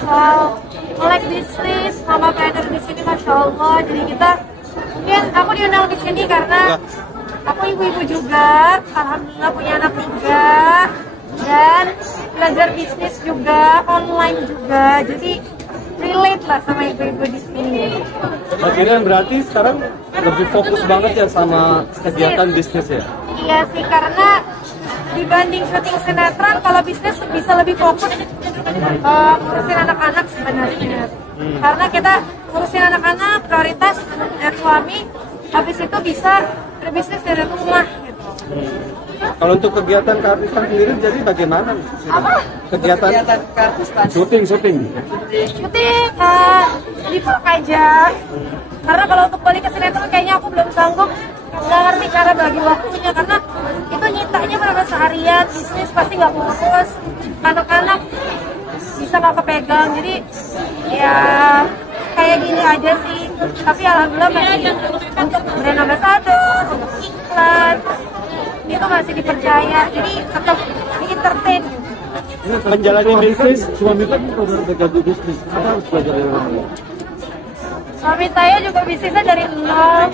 soal melek bisnis, mama trader di sini, masya Allah. Jadi kita mungkin aku diundang di sini karena aku ibu-ibu juga, alhamdulillah punya anak juga, dan belajar bisnis juga, online juga. Jadi relate lah sama ibu-ibu di sini. Akhirnya berarti sekarang lebih fokus banget ya sama kegiatan bisnis ya? Iya sih, karena dibanding syuting sinetron, kalau bisnis bisa lebih fokus ngurusin anak-anak sebenarnya. Karena kita ngurusin anak-anak, prioritas dan suami, habis itu bisa berbisnis dari rumah gitu. Kalau untuk kegiatan keartisan sendiri jadi bagaimana? Apa? Kegiatan keartisan? Syuting. Syuting di vlog aja. Karena kalau untuk balik ke sinetron kayaknya aku belum sanggup, nggak ngerti cara bagi waktunya, karena itu nyitanya benar-benar seharian, bisnis pasti nggak fokus, anak-anak bisa nggak kepegang, jadi ya kayak gini aja sih. Tapi alhamdulillah masih untuk brand ambassador, untuk iklan itu masih dipercaya, jadi tetap di entertain. Ini menjalani bisnis, suami kan juga bergabung bisnis, apa harus belajar dari orang lain? Suami saya juga bisnisnya dari nol.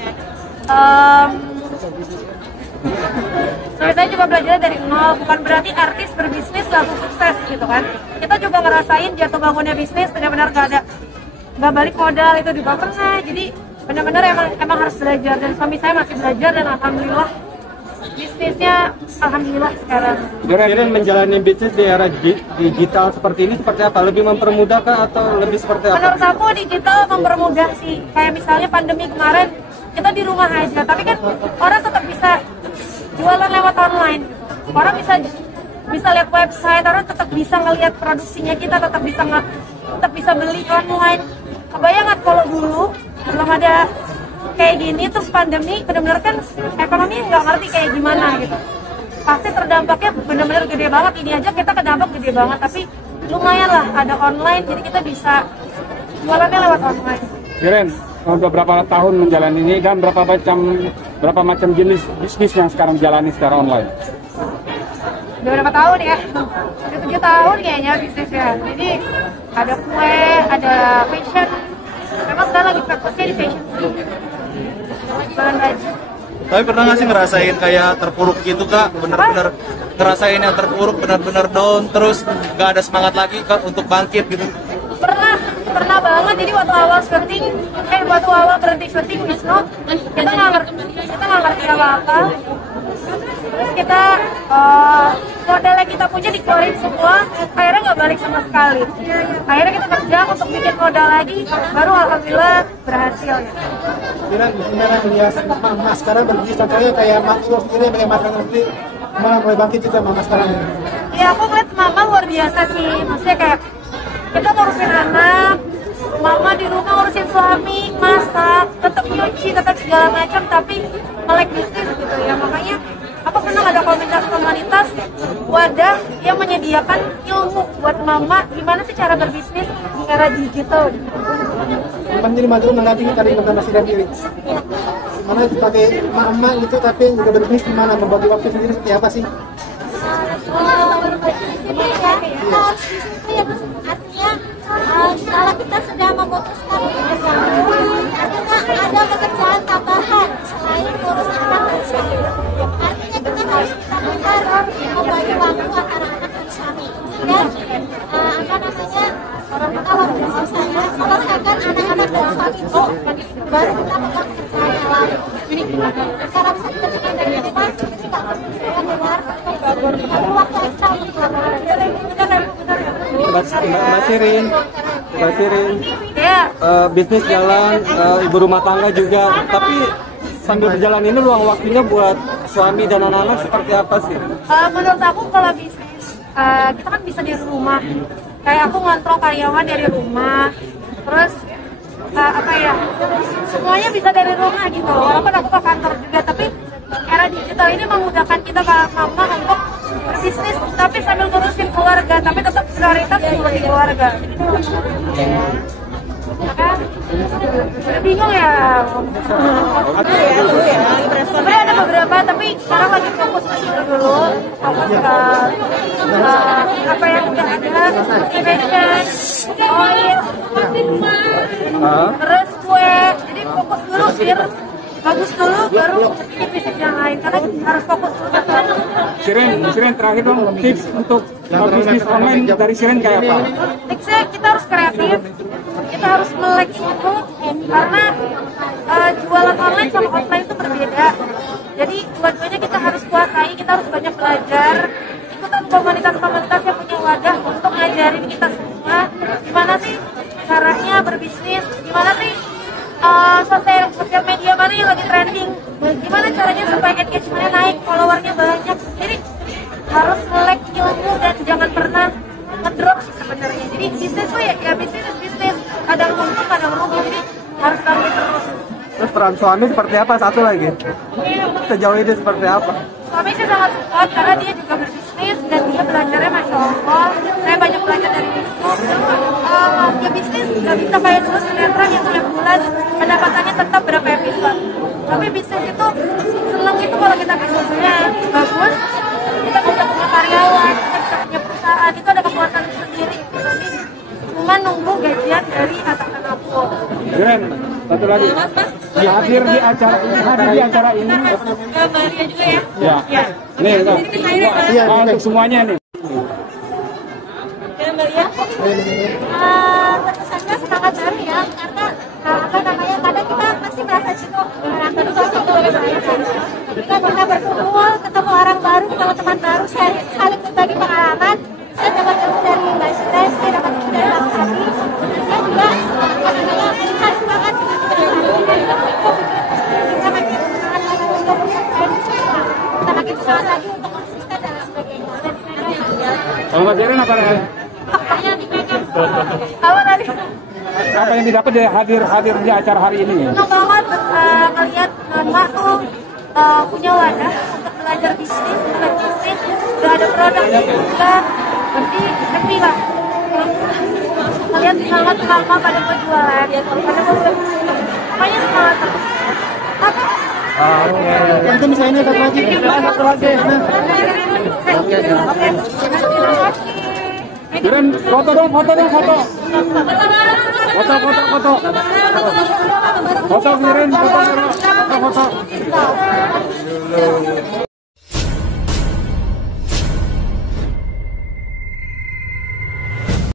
Suami saya juga belajar dari nol, bukan berarti artis berbisnis langsung sukses gitu kan. Kita juga ngerasain jatuh bangunnya bisnis, benar-benar nggak balik modal, itu juga pernah. Jadi benar-benar emang harus belajar, dan suami saya masih belajar, dan alhamdulillah bisnisnya alhamdulillah sekarang. Kira-kira menjalani bisnis di era digital seperti ini seperti apa? Lebih mempermudah kah atau lebih seperti apa? Menurut aku digital mempermudah sih. Kayak misalnya pandemi kemarin kita di rumah aja, tapi kan orang tetap bisa jualan lewat online. Orang bisa lihat website, orang tetap bisa ngelihat produksinya kita, tetap bisa beli online. Kebayang nggak kalau dulu belum ada kayak gini, terus pandemi, benar-benar kan ekonomi nggak ngerti kayak gimana gitu. Pasti terdampaknya benar-benar gede banget. Ini aja kita kedampak gede banget, tapi lumayan lah ada online, jadi kita bisa jualannya lewat online. Iren, udah berapa tahun menjalani ini dan berapa macam jenis bisnis yang sekarang jalani secara online? Udah berapa tahun ya? Udah 7 tahun kayaknya bisnisnya. Jadi ada kue, ada fashion. Memang sekarang lagi fokusnya di fashion sih. Jualan baju. Tapi pernah nggak sih ngerasain kayak terpuruk gitu Kak? Bener-bener ngerasain yang terpuruk, bener-bener down, terus nggak ada semangat lagi Kak untuk bangkit gitu? Pernah banget. Jadi waktu awal berhenti syuting Wisnu, kita nggak ngerti apa-apa. Terus kita modal yang kita punya dikeluarin semua, akhirnya nggak balik sama sekali. Akhirnya kita kerja untuk bikin modal lagi, baru alhamdulillah berhasil. Gimana melihat mama sekarang berbisnis, contohnya kayak Makro sendiri, kayak makan sendiri, mulai bangkit juga mama sekarang? Ya aku ngeliat mama luar biasa sih, maksudnya kayak kita ngurusin anak, mama di rumah ngurusin suami, masak, tetap nyuci, tetap segala macam, tapi melek bisnis gitu ya. Makanya aku senang ada komunitas wadah yang menyediakan ilmu buat mama gimana sih cara berbisnis di era digital. Menjadi madru mendampingi tadi Mas Iren diri. Gimana sebagai mama itu tapi juga berbisnis, gimana membagi waktu sendiri seperti apa sih? Artinya kalau kita sudah memutuskan ada pekerjaan tambahan selain ngurus anak dan suami. Artinya kita harus benar-benar membagi waktu antara anak dan suami. Dan kalau misalnya selesaikan anak-anak dan suami itu, baru kita pegang pekerjaan yang lain. Cara bisa kita cekap dari rumah, kita keluar, perlu waktu ekstra untuk melakukan. Mbak Sirin, Ya, bisnis jalan, ibu rumah tangga juga, tapi sambil berjalan ini luang waktunya buat suami dan anak-anak seperti apa sih? menurut aku kalau bisnis kita kan bisa di rumah. Kayak aku ngontrol karyawan dari rumah, terus semuanya bisa dari rumah gitu. Walaupun aku ke kantor juga, tapi era digital ini memudahkan kita mama untuk berbisnis tapi sambil ngurusin keluarga, tapi tetap prioritas ngurusin keluarga. Udah bingung ya. Sebenarnya ada beberapa, tapi sekarang lagi fokus dulu, fokus ke apa yang udah ada, innovation, oil, terus kue. Jadi fokus dulu biar bagus dulu, baru bisnis yang lain. Karena harus fokus dulu satu. Siren terakhir dong tips untuk bisnis online dari Siren kayak apa? Tipsnya kita harus kreatif, kita harus melek ilmu, karena jualan online sama offline itu berbeda. Jadi dua-duanya kita harus kuasai, kita harus banyak belajar, ikutan komunitas-komunitas yang punya wadah untuk ngajarin kita semua gimana sih caranya berbisnis, gimana sih sosial media mana yang lagi trending, gimana caranya supaya engagement-nya naik, followernya banyak. Jadi harus melek ilmu dan jangan pernah ngedrop sih sebenarnya. Jadi bisnis tuh ya bisnis, kadang untung kadang rugi, jadi harus bangkit terus. Terus peran suami seperti apa? Satu lagi. Sejauh ini seperti apa? Suami sih sangat support karena dia juga berbisnis dan dia belajarnya Masya Allah. Saya banyak belajar dari dia. Ya bisnis nggak bisa kayak dulu sinetron yang tiap bulan pendapatannya tetap berapa episode. Tapi bisnis itu seneng itu kalau kita bisnisnya bagus, kita bisa punya karyawan, kita bisa punya perusahaan, itu ada kepuasan sendiri. Nanti cuma nunggu gajian dari atasan aku. Siren, satu lagi. Hadir di acara ini. Mbak Lia juga ya? Ya. Nih, untuk semuanya nih. Ya Mbak Lia. Terkesannya semangat baru ya, karena apa namanya, kadang kita masih merasa jenuh dengan aktivitas kita pernah berkumpul, ketemu orang baru, ketemu teman baru, saling berbagi pengalaman. Saya dapat ilmu dari Mbak Siren, saya dapat ilmu dari Bang Sandi, saya juga melihat semangat kita makin semangat lagi untuk kita makin semangat lagi untuk konsisten dan sebagainya. Kalau Mbak Siren apa lagi? Apa tadi? Apa yang didapat dari hadir di acara hari ini? Senang banget ngeliat Mbak tuh punya wadah untuk belajar bisnis, udah ada produknya juga, jadi happy lah. Ngeliat semangat mama pada mau jualan, pada mau pokoknya semangat terus. Apa? Nanti misalnya satu lagi. Oke. Terima kasih. Siren, foto dong, foto. Foto Siren, foto.